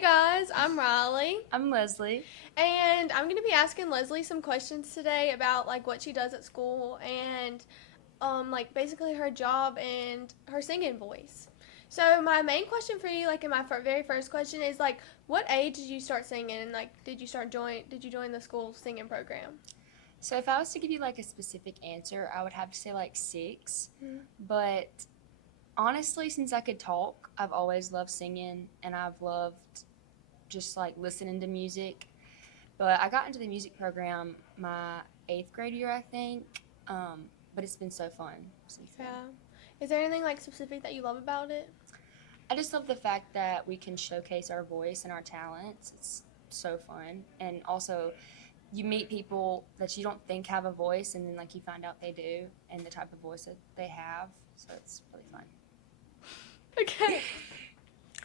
guys, I'm Riley, I'm Leslie. and I'm going to be asking Leslie some questions today about like what she does at school and like basically her job and her singing voice. So my main question for you, like in my very first question, is like, what age did you start singing, and like did you join the school singing program? So if I was to give you like a specific answer, I would have to say like 6. But honestly, since I could talk, I've always loved singing and I've loved just like listening to music. But I got into the music program my 8th grade year, I think. But it's been so fun since then. Yeah. Is there anything like specific that you love about it? I just love the fact that we can showcase our voice and our talents. It's so fun. And also, you meet people that you don't think have a voice, and then like you find out they do, and the type of voice that they have. So it's really fun. Okay.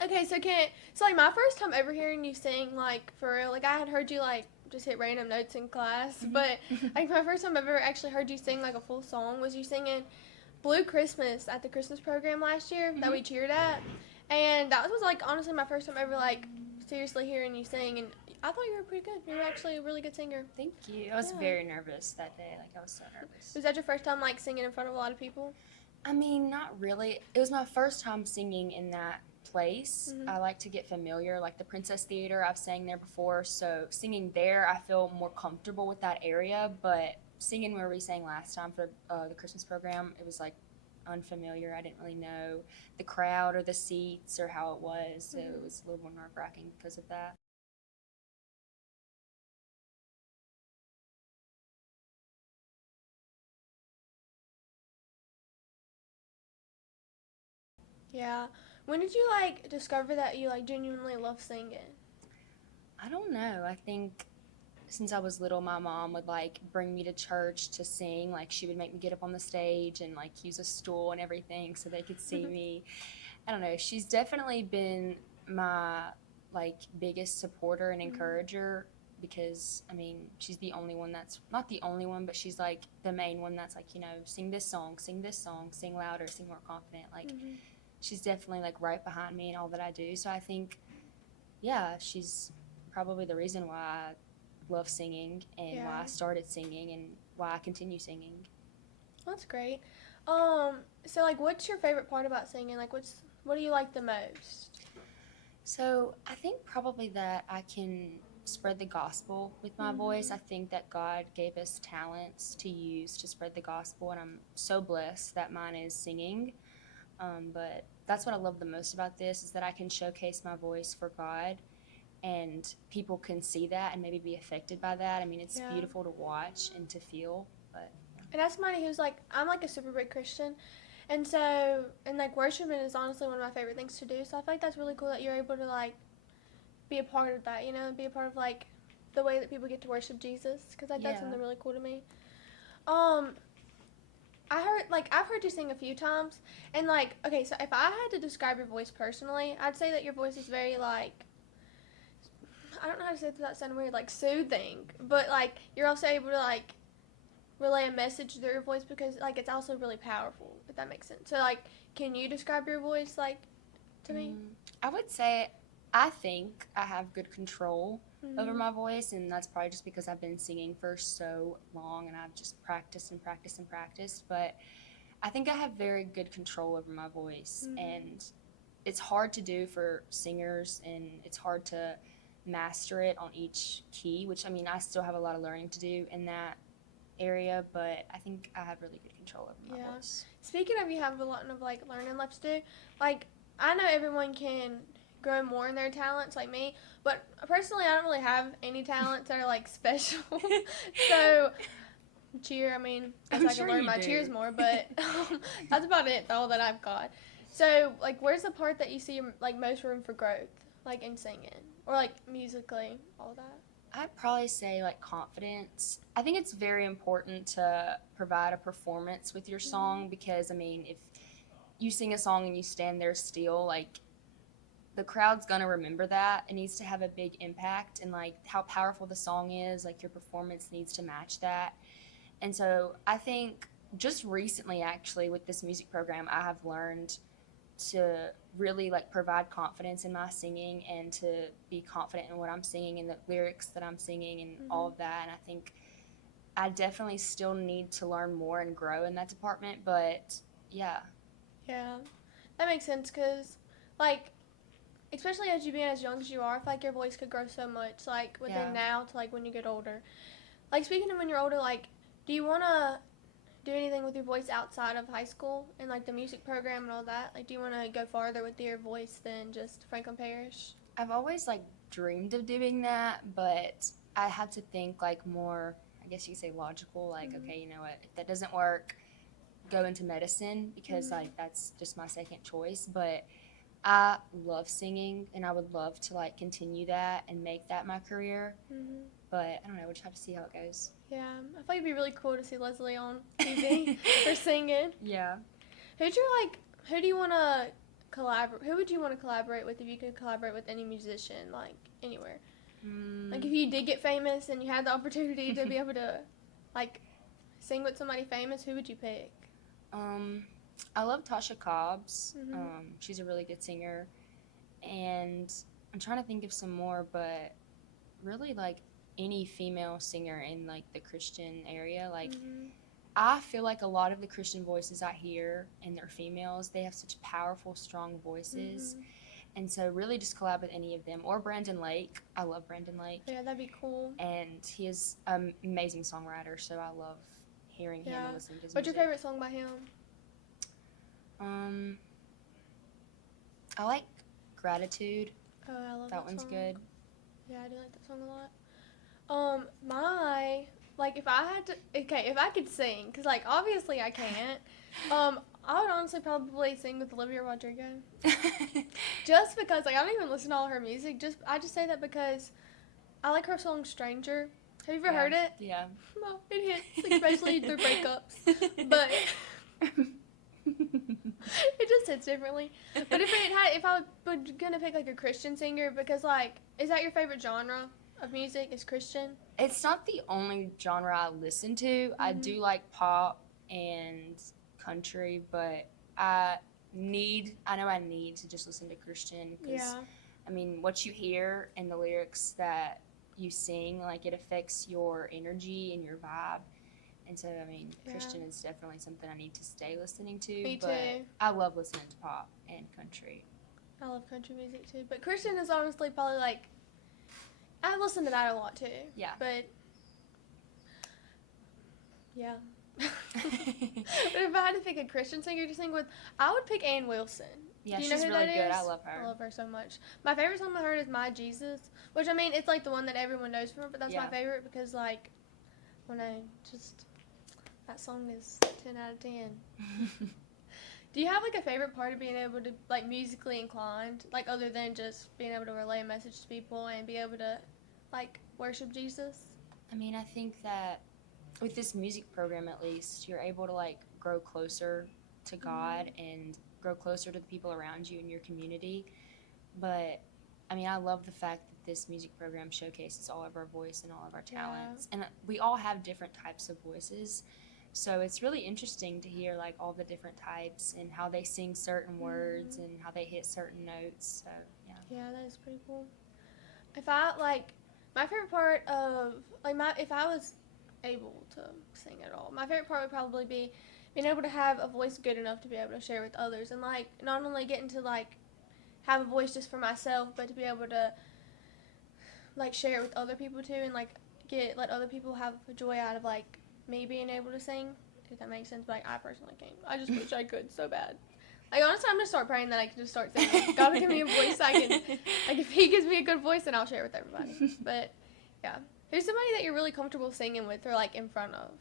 Okay, so like my first time ever hearing you sing, like for real, like I had heard you like just hit random notes in class, but like my first time ever actually heard you sing like a full song was you singing Blue Christmas at the Christmas program last year that we cheered at, and that was like honestly my first time ever like seriously hearing you sing, and I thought you were pretty good. You were actually a really good singer. Thank you. I was very nervous that day. Like I was so nervous. Was that your first time like singing in front of a lot of people? I mean, not really. It was my first time singing in that place. I like to get familiar. Like the Princess Theater, I've sang there before, so singing there, I feel more comfortable with that area. But singing where we sang last time for the Christmas program, it was like unfamiliar. I didn't really know the crowd or the seats or how it was, so it was a little more nerve-wracking because of that. Yeah. When did you like discover that you like genuinely love singing? I don't know. I think since I was little, my mom would like bring me to church to sing. Like she would make me get up on the stage and like use a stool and everything so they could see me. I don't know. She's definitely been my like biggest supporter and encourager because I mean she's the only one that's not the only one, but she's like the main one that's like sing this song, sing louder, sing more confident. Like she's definitely like right behind me in all that I do. So I think yeah, she's probably the reason why I love singing and why I started singing and why I continue singing. That's great. So like what's your favorite part about singing? Like what do you like the most? So I think probably that I can spread the gospel with my voice. I think that God gave us talents to use to spread the gospel, and I'm so blessed that mine is singing. But that's what I love the most about this is that I can showcase my voice for God, and people can see that and maybe be affected by that. I mean, it's beautiful to watch and to feel. But and that's somebody who's like I'm like a super big Christian, and like worshiping is honestly one of my favorite things to do. So I feel like that's really cool that you're able to like be a part of that. Be a part of like the way that people get to worship Jesus because like that's something really cool to me. I've heard you sing a few times, and like okay, so if I had to describe your voice personally, I'd say that your voice is very like I don't know how to say it without sounding weird, like soothing, but like you're also able to like relay a message through your voice because like it's also really powerful, if that makes sense. So like, can you describe your voice like to me? I would say I think I have good control over my voice, and that's probably just because I've been singing for so long and I've just practiced and practiced and practiced. But I think I have very good control over my voice, and it's hard to do for singers, and it's hard to master it on each key, which I mean, I still have a lot of learning to do in that area, but I think I have really good control over my voice. Speaking of you have a lot of like learning left to do, like I know everyone can grow more in their talents like me, but personally I don't really have any talents that are like special. So cheer, I mean, I guess I can learn my cheers more, but that's about it, all that I've got. So like where's the part that you see like most room for growth, like in singing or like musically, all that? I'd probably say like confidence. I think it's very important to provide a performance with your song because I mean if you sing a song and you stand there still, like the crowd's gonna remember that. It needs to have a big impact, and like how powerful the song is, like your performance needs to match that. And so I think just recently actually with this music program I have learned to really like provide confidence in my singing and to be confident in what I'm singing and the lyrics that I'm singing and all of that. And I think I definitely still need to learn more and grow in that department, but yeah. Yeah, that makes sense because, like, especially as you being as young as you are, I feel like your voice could grow so much, like, within now to, like, when you get older. Like, speaking of when you're older, like, do you want to do anything with your voice outside of high school and, like, the music program and all that? Like, do you want to go farther with your voice than just Franklin Parish? I've always, like, dreamed of doing that, but I had to think, like, more, I guess you could say logical, like, okay, you know what, if that doesn't work, go into medicine because, like, that's just my second choice. But I love singing, and I would love to, like, continue that and make that my career. But I don't know, we'll just have to see how it goes. Yeah, I thought it'd be really cool to see Leslie on TV for singing. Yeah. Who do you want to collaborate? Who would you want to collaborate with if you could collaborate with any musician, like anywhere? Like if you did get famous and you had the opportunity to be able to, like, sing with somebody famous, who would you pick? I love Tasha Cobbs. She's a really good singer, and I'm trying to think of some more, but really like any female singer in like the Christian area, like I feel like a lot of the Christian voices I hear, and they're females, they have such powerful, strong voices. And so really just collab with any of them. Or Brandon Lake. I love Brandon Lake. Yeah, that'd be cool. And he is an amazing songwriter, so I love hearing him and listening to his What's music. your favorite song by him? I like Gratitude. Oh, I love that one's song. good. Yeah, I do like that song a lot. If I could sing, because, like, obviously I can't, I would honestly probably sing with Olivia Rodrigo. Just because, like, I don't even listen to all her music. I just say that because I like her song Stranger. Have you ever heard it? Yeah. Well, it hits, especially through breakups. But it just hits differently. But if I was gonna pick, like, a Christian singer, because, like, is that your favorite genre of music, is Christian? It's not the only genre I listen to. I do like pop and country, but I need to just listen to Christian because, I mean, what you hear and the lyrics that you sing, like, it affects your energy and your vibe. And so, I mean, Christian is definitely something I need to stay listening to. Me but too. I love listening to pop and country. I love country music too. But Christian is honestly probably, like, I listen to that a lot too. Yeah. But, yeah. But if I had to pick a Christian singer to sing with, I would pick Ann Wilson. Yeah, Do you know she's who really that good. is? I love her. I love her so much. My favorite song by her is My Jesus, which, I mean, it's, like, the one that everyone knows from her, but that's my favorite because, like, that song is 10 out of 10. Do you have, like, a favorite part of being able to, like, musically inclined, like, other than just being able to relay a message to people and be able to, like, worship Jesus? I mean, I think that with this music program, at least, you're able to, like, grow closer to God and grow closer to the people around you in your community. But, I mean, I love the fact that this music program showcases all of our voice and all of our talents. And we all have different types of voices. So it's really interesting to hear, like, all the different types and how they sing certain words and how they hit certain notes. So, yeah. Yeah, that is pretty cool. My favorite part of, like, if I was able to sing at all, my favorite part would probably be being able to have a voice good enough to be able to share with others. And, like, not only getting to, like, have a voice just for myself, but to be able to, like, share it with other people too and, like, let other people have joy out of, like, me being able to sing, if that makes sense. But, like, I personally can't. I just wish I could so bad. Like, honestly, I'm going to start praying that I can just start singing. God will give me a voice I can, like, if he gives me a good voice, then I'll share it with everybody. But, yeah. Who's somebody that you're really comfortable singing with or, like, in front of?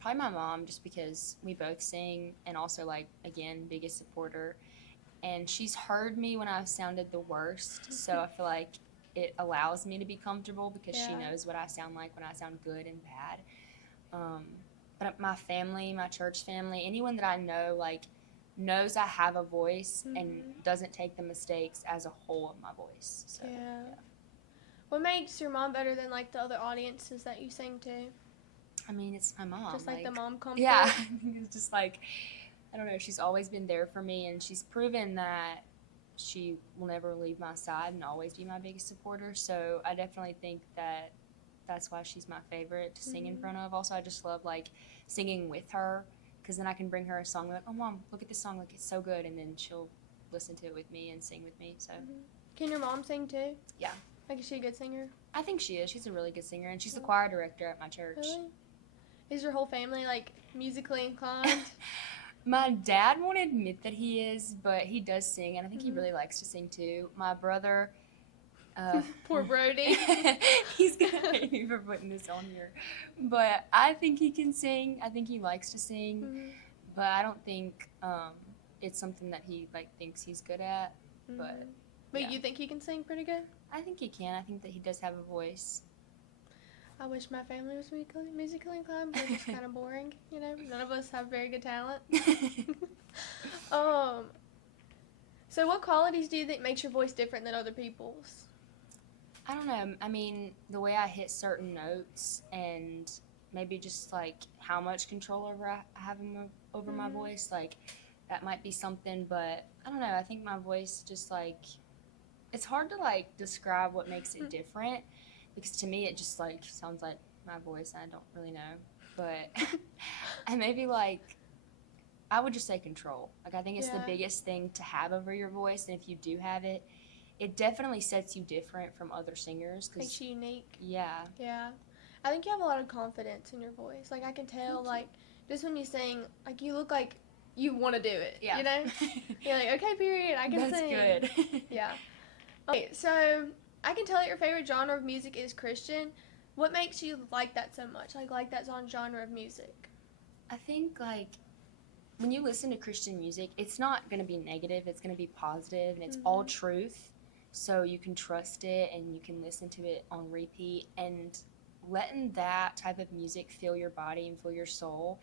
Probably my mom, just because we both sing and also, like, again, biggest supporter. And she's heard me when I've sounded the worst, so I feel like it allows me to be comfortable because she knows what I sound like when I sound good and bad. But my family, my church family, anyone that I know, like, knows I have a voice and doesn't take the mistakes as a whole of my voice. So, What makes your mom better than, like, the other audiences that you sing to? I mean, it's my mom. Just, like, the mom comfort? Yeah. It's just, like, I don't know, she's always been there for me, and she's proven that she will never leave my side and always be my biggest supporter. So I definitely think that that's why she's my favorite to sing in front of. Also, I just love like singing with her, because then I can bring her a song like, oh mom, look at this song, like it's so good, and then she'll listen to it with me and sing with me. So Can your mom sing too? Yeah. Like, is she a good singer? I think she is. She's a really good singer, and she's the choir director at my church. Really? Is your whole family like musically inclined? My dad won't admit that he is, but he does sing, and I think he really likes to sing too. My brother, Poor Brody. he's gonna hate me for putting this on here, but I think he can sing. I think he likes to sing, but I don't think it's something that he like thinks he's good at. But yeah. You think he can sing pretty good? I think he can. I think that he does have a voice. I wish my family was musically inclined, but it's kind of boring. You know, none of us have very good talent. So what qualities do you think makes your voice different than other people's? I don't know. I mean, the way I hit certain notes, and maybe just like how much control I have over my voice, like that might be something. But I don't know. I think my voice just like, it's hard to like describe what makes it different, because to me it just like sounds like my voice. I don't really know, but I maybe like, I would just say control. Like, I think it's the biggest thing to have over your voice, and if you do have it, it definitely sets you different from other singers. Makes you unique. Yeah. Yeah. I think you have a lot of confidence in your voice. Like, I can tell, like, just when you sing, like, you look like you want to do it. Yeah. You know? You're like, okay, period, I can sing. That's good. Yeah. Okay, so I can tell that your favorite genre of music is Christian. What makes you like that so much? Like that genre of music? I think, like, when you listen to Christian music, it's not going to be negative. It's going to be positive, and it's all truth. So you can trust it, and you can listen to it on repeat. And letting that type of music fill your body and fill your soul,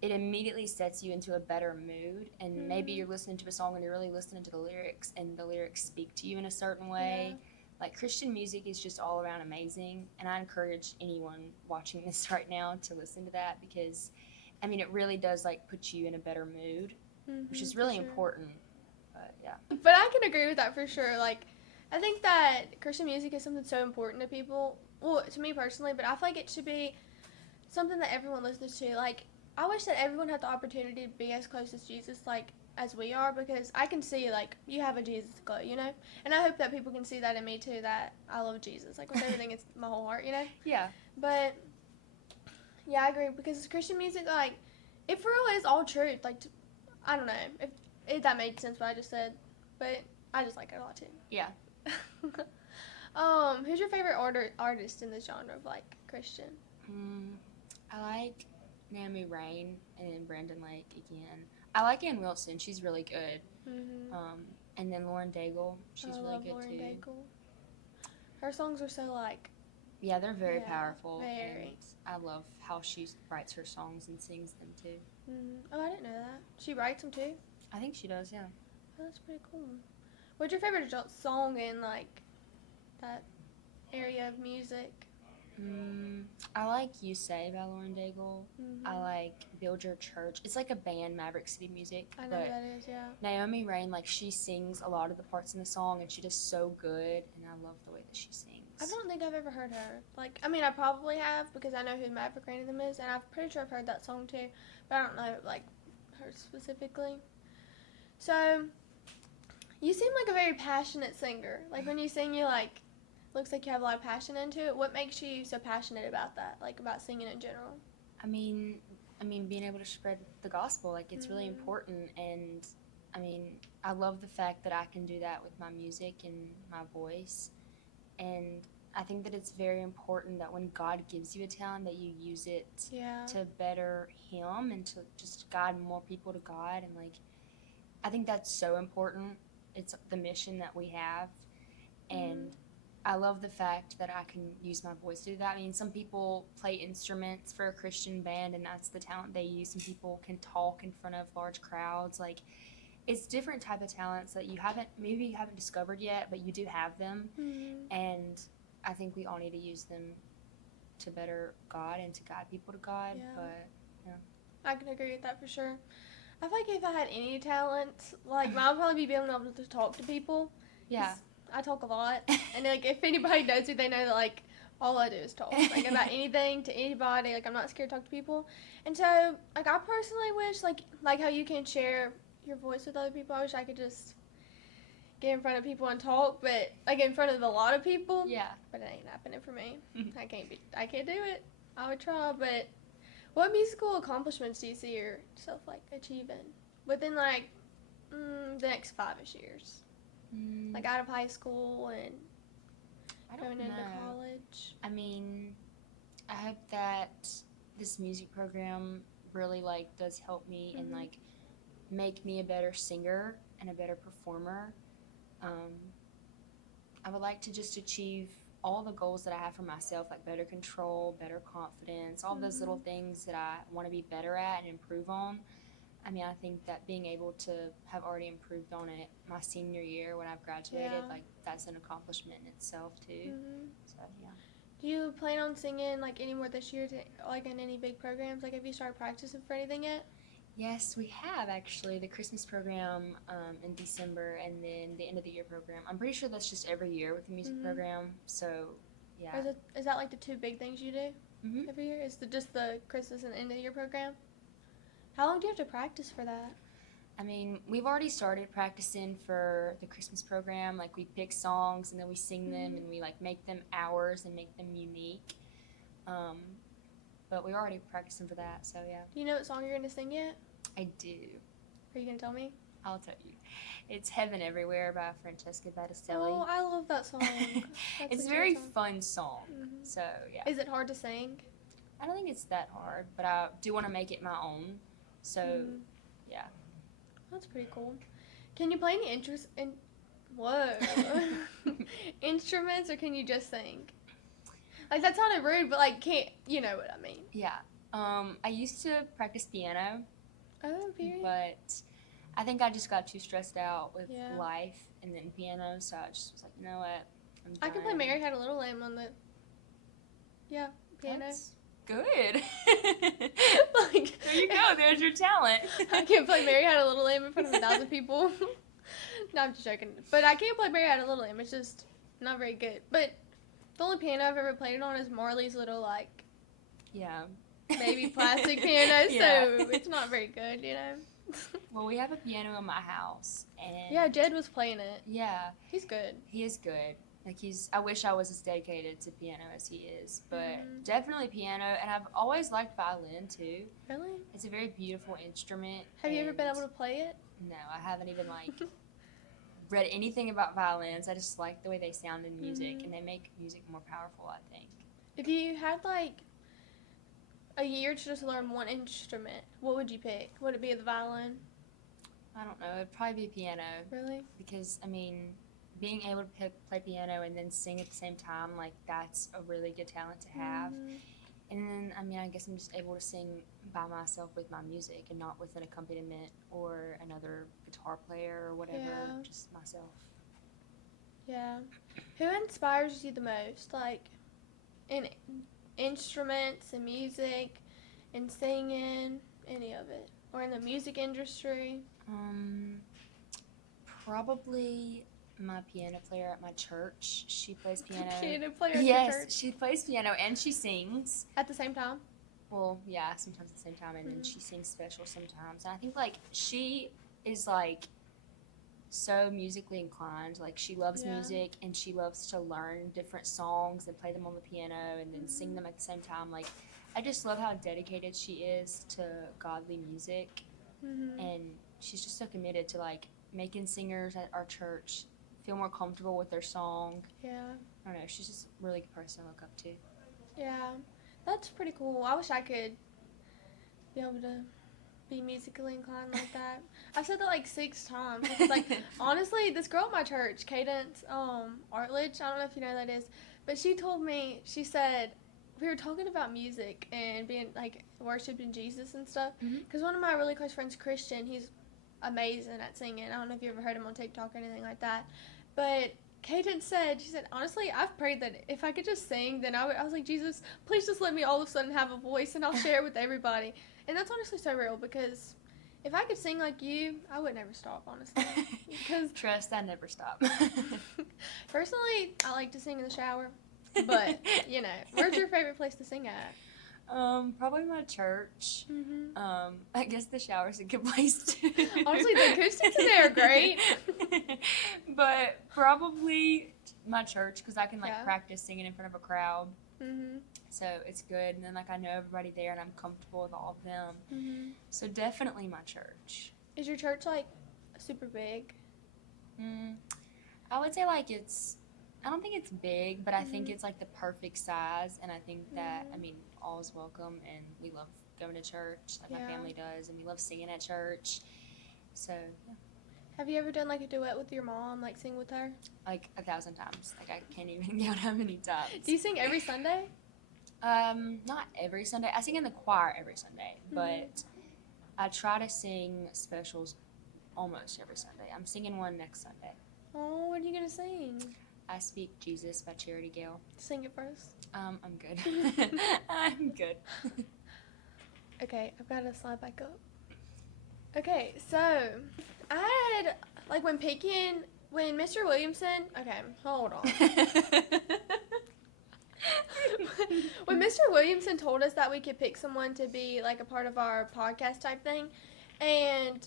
it immediately sets you into a better mood. And maybe you're listening to a song and you're really listening to the lyrics, and the lyrics speak to you in a certain way. Yeah. Like, Christian music is just all around amazing, and I encourage anyone watching this right now to listen to that, because I mean, it really does like put you in a better mood, which is really important. But yeah. But I can agree with that for sure. Like, I think that Christian music is something so important to people. Well, to me personally, but I feel like it should be something that everyone listens to. Like, I wish that everyone had the opportunity to be as close as Jesus, like, as we are, because I can see, like, you have a Jesus glow, you know? And I hope that people can see that in me, too, that I love Jesus. Like, with everything, it's my whole heart, you know? Yeah. But, yeah, I agree, because Christian music, like, it for real is all truth. Like, I don't know if that made sense what I just said, but I just like it a lot, too. Yeah. Who's your favorite artist in the genre of, like, Christian? I like Naomi Rain and Brandon Lake again. I like Ann Wilson. She's really good. And then Lauren Daigle. She's really good Lauren too. Daigle. Her songs are so like. Yeah, they're very powerful. Very. And I love how she writes her songs and sings them too. Oh, I didn't know that. She writes them too? I think she does, yeah. Oh, that's pretty cool. What's your favorite song in like that area of music? I like You Say by Lauren Daigle. I like Build Your Church. It's like a band, Maverick City Music. I know who that is, yeah. Naomi Rain, like, she sings a lot of the parts in the song, and she does so good, and I love the way that she sings. I don't think I've ever heard her. Like, I mean, I probably have, because I know who Maverick Rain of them is, and I'm pretty sure I've heard that song too, but I don't know, like, her specifically. So, you seem like a very passionate singer. Like, when you sing, you, like, looks like you have a lot of passion into it. What makes you so passionate about that, like, about singing in general? I mean, being able to spread the gospel, like, it's really important, and, I mean, I love the fact that I can do that with my music and my voice, and I think that it's very important that when God gives you a talent, that you use it to better Him and to just guide more people to God, and, like, I think that's so important. It's the mission that we have, and I love the fact that I can use my voice to do that. I mean, some people play instruments for a Christian band, and that's the talent they use. Some people can talk in front of large crowds. Like, it's different type of talents that you haven't discovered yet, but you do have them. And I think we all need to use them to better God and to guide people to God. Yeah. But, yeah. I can agree with that for sure. I feel like if I had any talents, like mine would probably be being able to talk to people. Yeah. 'Cause I talk a lot, and like if anybody knows me, they know that like all I do is talk, like about anything to anybody. Like I'm not scared to talk to people, and so like I personally wish like how you can share your voice with other people. I wish I could just get in front of people and talk, but like in front of a lot of people. Yeah. But it ain't happening for me. I can't do it. I would try, but what musical accomplishments do you see yourself like achieving within like the next 5-ish years? Like out of high school and going into college. I mean, I hope that this music program really like does help me and like make me a better singer and a better performer. I would like to just achieve all the goals that I have for myself, like better control, better confidence, all those little things that I want to be better at and improve on. I mean, I think that being able to have already improved on it my senior year when I've graduated, like that's an accomplishment in itself too. So yeah. Do you plan on singing like any more this year, like in any big programs? Like have you started practicing for anything yet? Yes, we have actually. The Christmas program in December and then the end of the year program. I'm pretty sure that's just every year with the music program. So yeah. Is that like the two big things you do every year? Is just the Christmas and end of the year program? How long do you have to practice for that? I mean, we've already started practicing for the Christmas program. Like we pick songs and then we sing them and we like make them ours and make them unique. But we're already practicing for that, so yeah. Do you know what song you're going to sing yet? I do. Are you going to tell me? I'll tell you. It's Heaven Everywhere by Francesca Battistelli. Oh, I love that song. It's a very fun song, so yeah. Is it hard to sing? I don't think it's that hard, but I do want to make it my own, so yeah. That's pretty cool. Can you play any instruments, or can you just sing? Like, that sounded rude, but, like, you know what I mean. Yeah. I used to practice piano. Oh, period. But I think I just got too stressed out with life and then piano, so I just was like, you know what, I'm done. I can play Mary Had a Little Lamb on the, piano. That's good. Like, there you go, there's your talent. I can't play Mary Had a Little Lamb in front of 1,000 people. No, I'm just joking. But I can play Mary Had a Little Lamb, it's just not very good. But the only piano I've ever played it on is Marley's little, like, baby plastic piano, so it's not very good, you know. Well, we have a piano in my house, and yeah, Jed was playing it. Yeah, he's good. He is good. Like I wish I was as dedicated to piano as he is, but definitely piano. And I've always liked violin too. Really? It's a very beautiful instrument. Have you ever been able to play it? No, I haven't even read anything about violins. I just like the way they sound in music, and they make music more powerful, I think. If you had like a year to just learn one instrument, what would you pick? Would it be the violin? I don't know. It'd probably be piano. Really? Because, I mean, being able to play piano and then sing at the same time, like, that's a really good talent to have. And then, I mean, I guess I'm just able to sing by myself with my music and not with an accompaniment or another guitar player or whatever, just myself. Yeah. Who inspires you the most, like, in instruments and music and singing, any of it? Or in the music industry? Probably my piano player at my church. She plays piano. Piano player at yes, your church? she plays piano and she sings. At the same time? Well, yeah, sometimes at the same time, and then she sings special sometimes. And I think, like, she is, like, so musically inclined. Like, she loves music, and she loves to learn different songs and play them on the piano and then sing them at the same time. Like, I just love how dedicated she is to godly music, and she's just so committed to, like, making singers at our church feel more comfortable with their song. Yeah. I don't know, she's just a really good person to look up to. Yeah. That's pretty cool. I wish I could be able to be musically inclined like that. I've said that like 6 times. It's like, honestly, this girl at my church, Cadence Artledge, I don't know if you know who that is, but she told me, she said, we were talking about music and being like worshiping Jesus and stuff, because one of my really close friends, Christian, he's amazing at singing. I don't know if you ever heard him on TikTok or anything like that, but Cadence said, she said, honestly, I've prayed that if I could just sing, then I was like, Jesus, please just let me all of a sudden have a voice and I'll share it with everybody. And that's honestly so real, because If I could sing like you, I would never stop, honestly. Because Trust, I never stop. personally, I like to sing in the shower. But, you know, where's your favorite place to sing at? Probably my church. Mm-hmm. I guess the shower's a good place too. Honestly, the acoustics in there are great. But probably my church, because I can, like, Yeah. practice singing in front of a crowd. Mm-hmm. So it's good. And then, like, I know everybody there and I'm comfortable with all of them. Mm-hmm. So definitely my church. Is your church, like, super big? I would say, like, I don't think it's big, but I think Mhm. it's, like, the perfect size. And I think that, Mhm. I mean, all is welcome. And we love going to church, like Yeah. my family does. And we love singing at church. So, yeah. Have you ever done, like, a duet with your mom, like, sing with her? Like 1,000 times. Like, I can't even count how many times. Do you sing every Sunday? Not every Sunday. I sing in the choir every Sunday, but I try to sing specials almost every Sunday. I'm singing one next Sunday. Oh, what are you going to sing? I Speak Jesus by Charity Gale. Sing it first. I'm good. I'm good. Okay, I've got to slide back up. Okay, so I had, like, when Mr. Williamson, okay, hold on. When Mr. Williamson told us that we could pick someone to be, like, a part of our podcast type thing, and,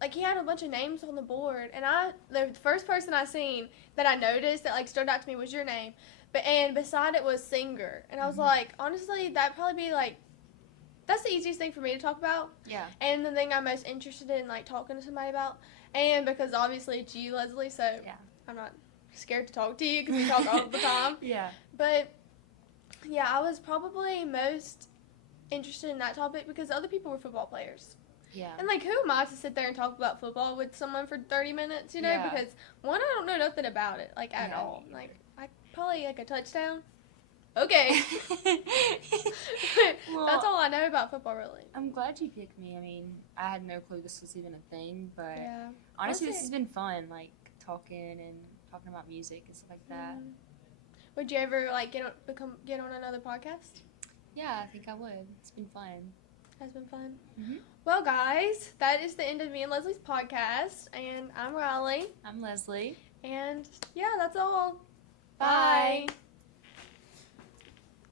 like, he had a bunch of names on the board, and the first person I seen that I noticed that, like, stood out to me was your name, and beside it was singer, and I was like, honestly, that'd probably be, like, that's the easiest thing for me to talk about. Yeah. And the thing I'm most interested in, like, talking to somebody about. And because obviously it's you, Leslie, so Yeah. I'm not scared to talk to you because we talk all the time. Yeah. But, yeah, I was probably most interested in that topic because other people were football players. Yeah. And, like, who am I to sit there and talk about football with someone for 30 minutes, you know? Yeah. Because, one, I don't know nothing about it, like, at Yeah, all. me Like, I probably, like, a touchdown. Okay. Well, That's all I know about football, really. I'm glad you picked me. I mean, I had no clue this was even a thing, but Yeah. honestly, this Honestly- has been fun, like, talking about music and stuff like that. Would you ever, like, get on another podcast? Yeah, I think I would. It's been fun. Has been fun. Mhm. Well, guys, that is the end of me and Leslie's podcast, and I'm Riley, I'm Leslie. and yeah, that's all. Bye. Bye.